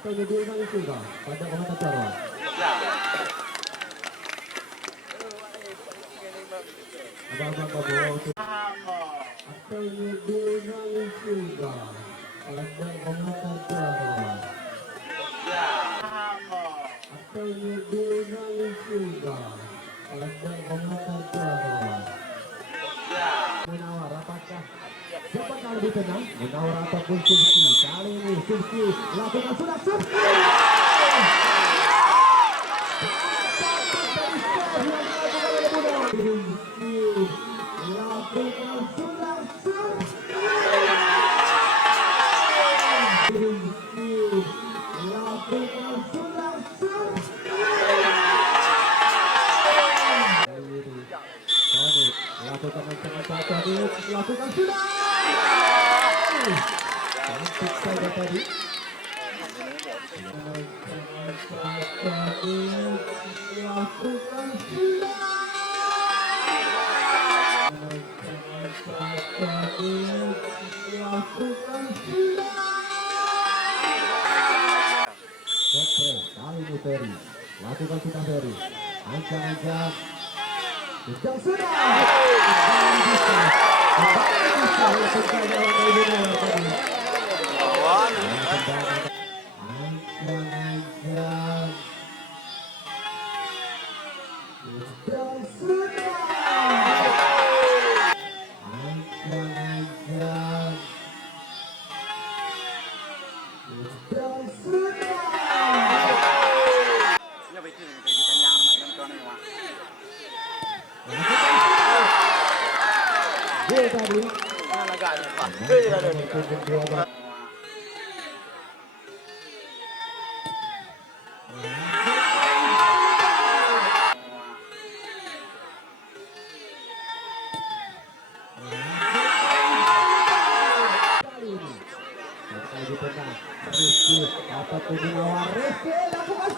atau nyediakan sudah pada orang acara. Abang-abang bawa atau nyediakan sudah pada orang acara. Atau nyediakan sudah pada orang acara. Munawar apakah siapa yang lebih tenang? Munawar ataupun Subki? Kali ini Subki lakukan sudah Subki. Lakukan sudah Subki. Lakukan sudah Subki. Lakukan lakukan sudah. Cantik saja tadi. Lakukan sudah. Lakukan sudah. Kepres kali ini Ferry. Lakukan sudah Ferry. Ancang-ancang. Sudah sudah. Tadi apapun menawar Rizky lakukan